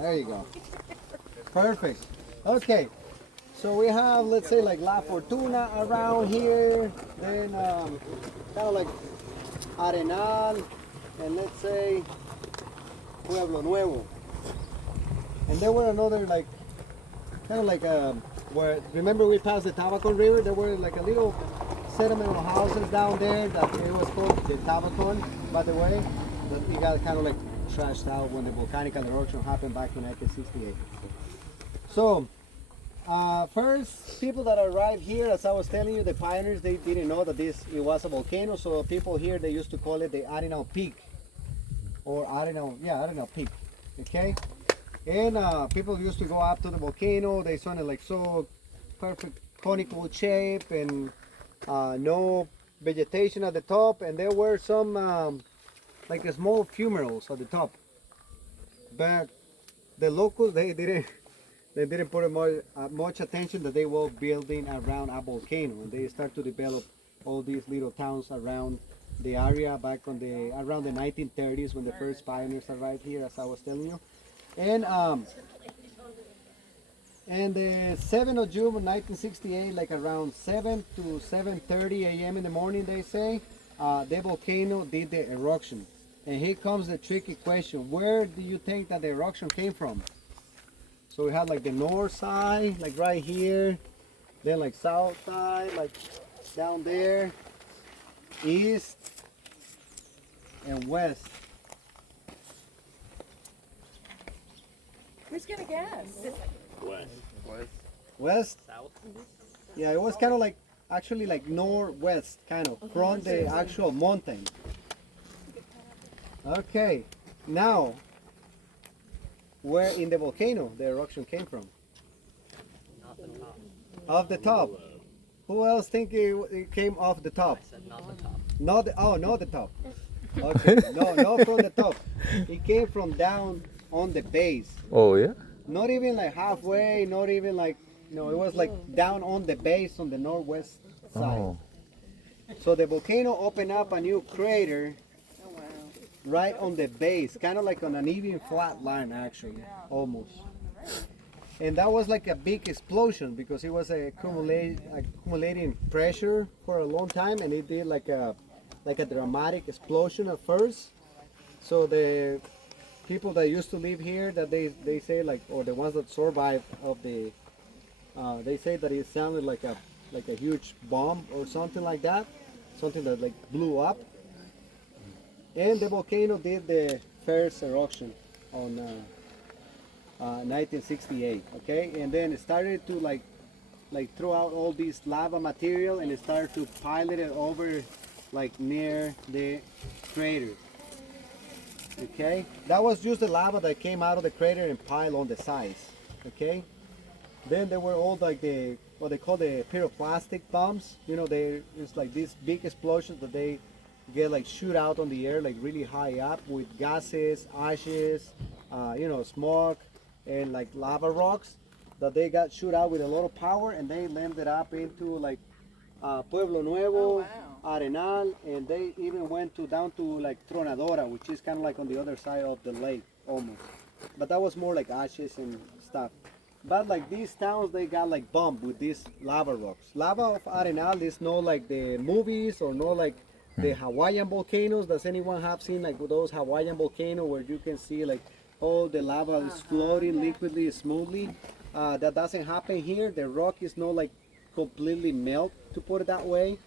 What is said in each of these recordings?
There you go. Perfect. Okay. So we have, let's say, like La Fortuna around here. Then kind of like Arenal. And let's say Pueblo Nuevo. And there were another like, kind of like where, remember we passed the Tabacon River? There were like a little sedimental houses down there that it was called the Tabacon, by the way. That it got kind of like trashed out when the volcanic eruption happened back in 1968. So, first people that arrived here, as I was telling you, the pioneers, they didn't know that it was a volcano. So people here, they used to call it the Arenal Peak, or Arenal Peak. Okay, and people used to go up to the volcano. They saw it like so perfect conical shape and no vegetation at the top, and there were some like small fumaroles at the top. But the locals, they didn't put much attention that they were building around a volcano, and they start to develop all these little towns around the area back on around the 1930s when the first pioneers arrived here, as I was telling you. And the 7th of June of 1968, like around 7 to 7:30 a.m. in the morning, they say, the volcano did the eruption. And here comes the tricky question: where do you think that the eruption came from? So we had like the north side, like right here, then like south side, like down there, east and west. Who's gonna guess? West? South? Yeah, it was kind of like, actually like northwest, kind of, from the actual mountain. Okay, now, where in the volcano the eruption came from? Not the top. Off the top. Who else think it came off the top? I said not the top. Not the top. Okay, no, not from the top. It came from down on the base. Oh yeah? Not even like halfway, not even like, no, it was like down on the base on the northwest side. Oh. So the volcano opened up a new crater right on the base, kind of like on an even flat line actually, almost. And that was like a big explosion because it was accumulating pressure for a long time, and it did like a dramatic explosion at first. So the people that used to live here, that they say like, or the ones that survived of the, they say that it sounded like a huge bomb or something like that, something that like blew up. And the volcano did the first eruption on 1968, okay? And then it started to like throw out all this lava material, and it started to pile it over like near the crater, okay? That was just the lava that came out of the crater and piled on the sides, okay? Then there were all like what they call the pyroclastic bombs. You know, it's like these big explosions that they get like shoot out on the air like really high up with gases, ashes, you know, smoke, and like lava rocks that they got shoot out with a lot of power, and they landed up into like Pueblo Nuevo, Arenal, and they even went down to like Tronadora, which is kind of like on the other side of the lake almost. But that was more like ashes and stuff. But like these towns, they got like bombed with these lava rocks. Lava of Arenal is not like the movies, or not like the Hawaiian volcanoes. Does anyone have seen like those Hawaiian volcanoes where you can see like all the lava is floating liquidly, smoothly? That doesn't happen here. The rock is not like completely melt, to put it that way.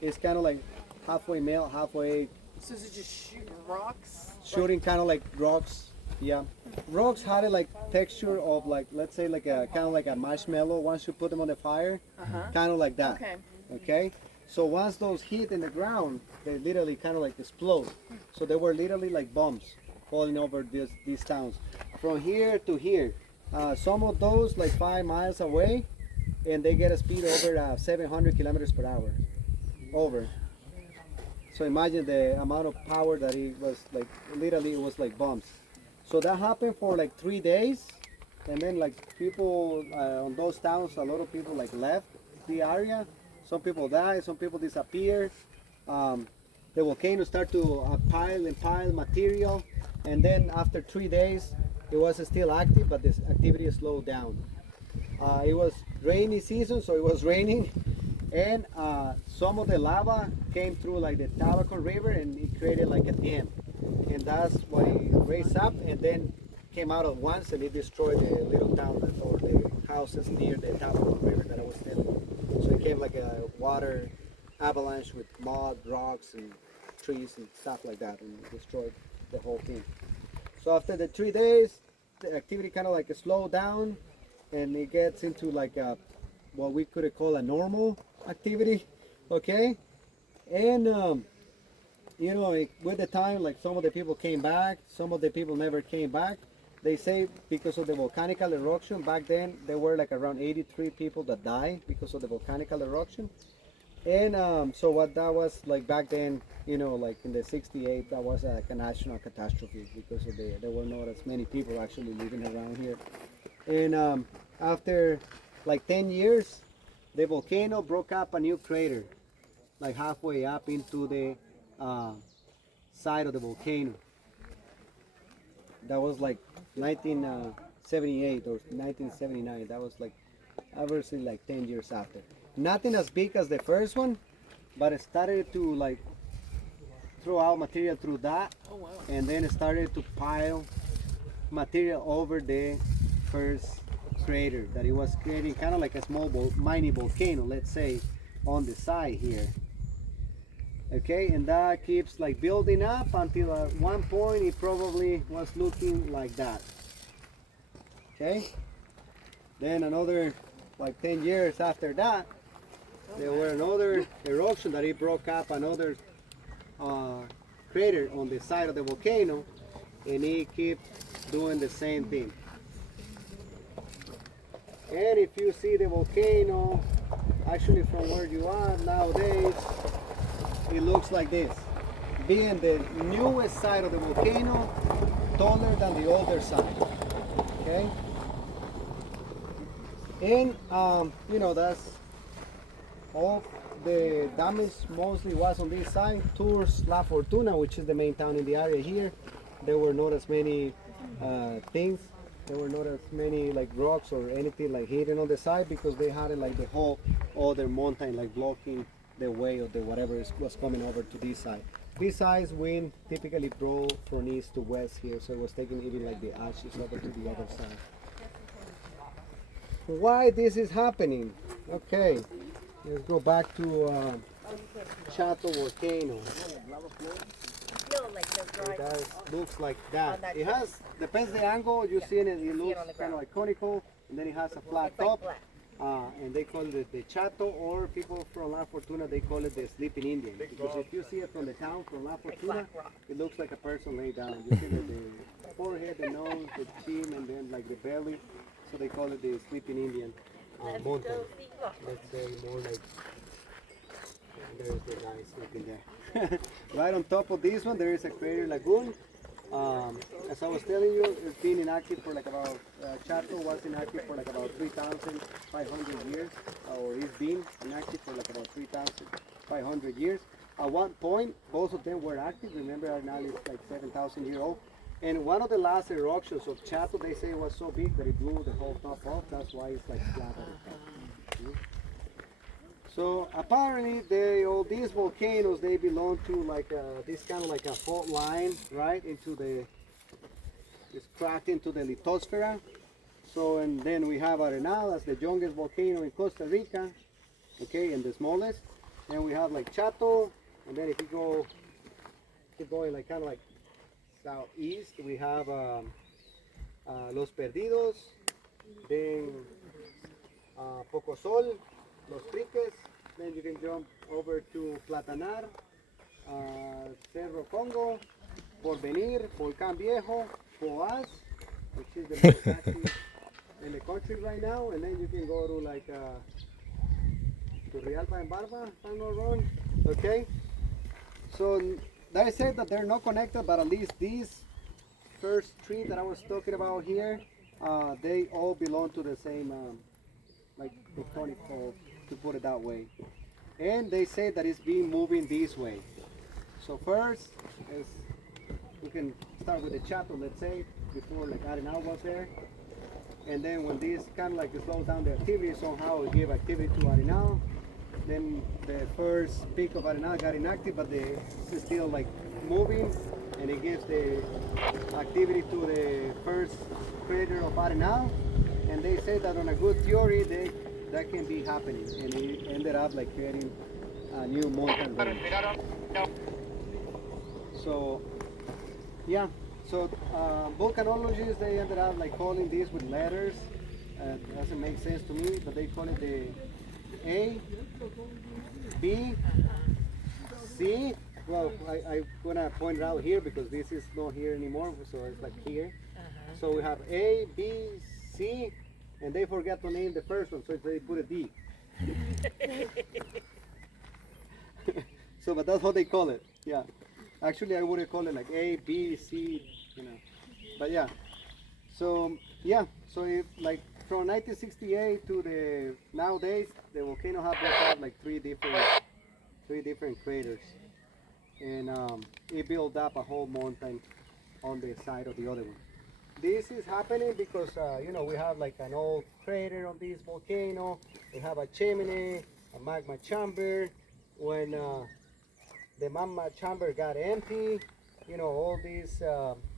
It's kind of like halfway melt, halfway. So is it just shooting rocks? Shooting kind of like rocks. Yeah, rocks had a like texture of like, let's say like a kind of like a marshmallow once you put them on the fire, kind of like that. Okay. Okay. So once those hit in the ground, they literally kind of like explode. So they were literally like bombs falling over these towns. From here to here, some of those like 5 miles away, and they get a speed over 700 kilometers per hour. Over. So imagine the amount of power that it was like, literally it was like bombs. So that happened for like 3 days, and then like people on those towns, a lot of people like left the area. Some people died, some people disappeared. The volcano started to pile and pile material, and then after 3 days, it was still active, but this activity slowed down. It was rainy season, so it was raining, and some of the lava came through like the Tabaco River, and it created like a dam, and that's what it raised up, and then came out at once, and it destroyed the little town or the houses near the Tabaco River that I was telling you. So it came like a water avalanche with mud, rocks, and trees and stuff like that, and destroyed the whole thing. So after the 3 days, the activity kind of like slowed down, and it gets into like a, what we could call a normal activity, okay? And you know, with the time, like some of the people came back, some of the people never came back. They say because of the volcanic eruption, back then there were like around 83 people that died because of the volcanic eruption. And so what that was like back then, you know, like in the 68, that was like a national catastrophe because of there were not as many people actually living around here. And after like 10 years, the volcano broke up a new crater, like halfway up into the side of the volcano. That was like 1978 or 1979. That was like obviously like 10 years after. Nothing as big as the first one, but it started to like throw out material through that, and then it started to pile material over the first crater that it was creating, kind of like a small mini volcano, let's say, on the side here. Okay, and that keeps like building up until at one point it probably was looking like that. Okay, then another like 10 years after that, there were another eruption that it broke up another crater on the side of the volcano, and it kept doing the same thing. And if you see the volcano, actually from where you are nowadays, it looks like this. Being the newest side of the volcano, taller than the older side. Okay? And you know, that's all the damage mostly was on this side. Tours La Fortuna, which is the main town in the area here, there were not as many things. There were not as many like rocks or anything like hidden on the side because they had like the whole other mountain like blocking the way of the whatever was coming over to this side. This side's wind typically blow from east to west here, so it was taking even like the ashes over to the other side. Why this is happening? Okay, let's go back to Chato Volcano. No, like the dry. That looks like that. On that It has, depends the angle you see it, it see it looks on the kind ground. of like conical, and then it has a flat It's like top. flat. And they call it the Chato, or people from La Fortuna, they call it the Sleeping Indian. Because if you see it from the town, from La Fortuna, it looks like a person laid down. You see the forehead, the nose, the chin, and then like the belly. So they call it the Sleeping Indian mountain. Let's say more like, there's the guy sleeping there. Right on top of this one, there is a crater lagoon. As I was telling you, it's been inactive for like about, Chato was inactive for like about 3,500 years, or it's been inactive for like about 3,500 years. At one point, both of them were active. Remember, Arenal is like 7,000 years old. And one of the last eruptions of Chato, they say it was so big that it blew the whole top off. That's why it's like flat at the top. So apparently, all these volcanoes, they belong to like this kind of like a fault line, right, into it's cracked into the lithosphere. So, and then we have Arenal as the youngest volcano in Costa Rica, okay, and the smallest. Then we have like Chato, and then if you keep going like kind of like southeast, we have Los Perdidos, then Pocosol, Los Triques, then you can jump over to Platanar, Cerro Congo, Porvenir, Volcán Viejo, Poás, which is the most active in the country right now, and then you can go to like to Rialba and Barba, if I'm not wrong. Okay, so they said that they're not connected, but at least these first three that I was talking about here, they all belong to the same like tectonic fault, to put it that way. And they say that it's been moving this way. So first, is we can start with the Chato, let's say. before like Arenal was there. And then when this kind of like slows down the activity, somehow it gave activity to Arenal. Then the first peak of Arenal got inactive, but it's still like moving, and it gives the activity to the first crater of Arenal. And they say that on a good theory, that can be happening, and it ended up like creating a new mountain range. So, yeah. So volcanologists, they ended up like calling this with letters. Doesn't make sense to me, but they call it the A, B, C. Well, I'm gonna point it out here because this is not here anymore, so it's like here. So we have A, B, C, and they forgot to name the first one, so they put a D. So, but that's how they call it. Yeah. Actually, I would call it like A, B, C, you know. But yeah. So yeah. So it, like from 1968 to the nowadays, the volcano have like three different craters, and it built up a whole mountain on the side of the other one. This is happening because you know, we have like an old crater on this volcano. We have a chimney, a magma chamber. When the magma chamber got empty, you know, all these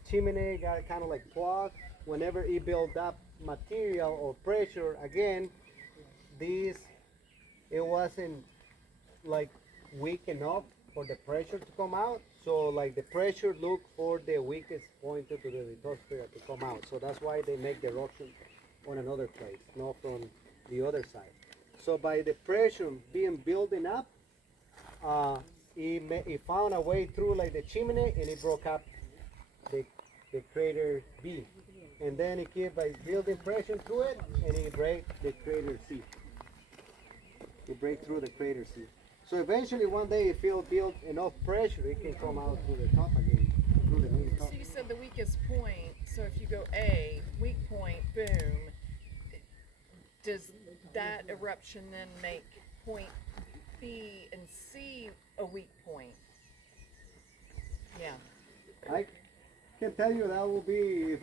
chimney got kind of like clogged. Whenever it built up material or pressure again, it wasn't like weak enough for the pressure to come out. So like the pressure looked for the weakest point to the lithosphere to come out. So that's why they make the eruption on another place, not from the other side. So by the pressure being building up, it found a way through like the chimney, and it broke up the crater B. And then it kept like building pressure through it, and it break the crater C. It break through the crater C. So eventually one day if it built enough pressure, it can come out through the top again, through the main top. So you said the weakest point, so if you go A, weak point, boom, does that eruption then make point B and C a weak point? Yeah. I can tell you that will be,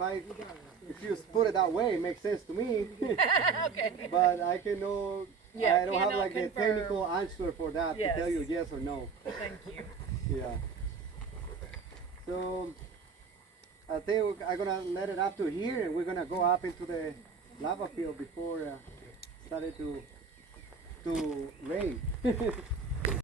if you put it that way, it makes sense to me. Okay. But I can know, Yeah, I don't have cannot like a confirm. technical answer for that Yes. to tell you yes or no. Thank you. Yeah. So I think I'm gonna let it up to here, and we're gonna go up into the lava field before started to rain.